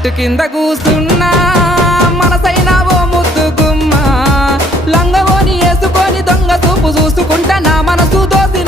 చెట్టు కింద కూసున్నా మనసైనా ఓ ముద్దు గుమ్మ లంగవోని వేసుకొని దొంగ చూపు చూసుకుంటా నా మనసు దోసిన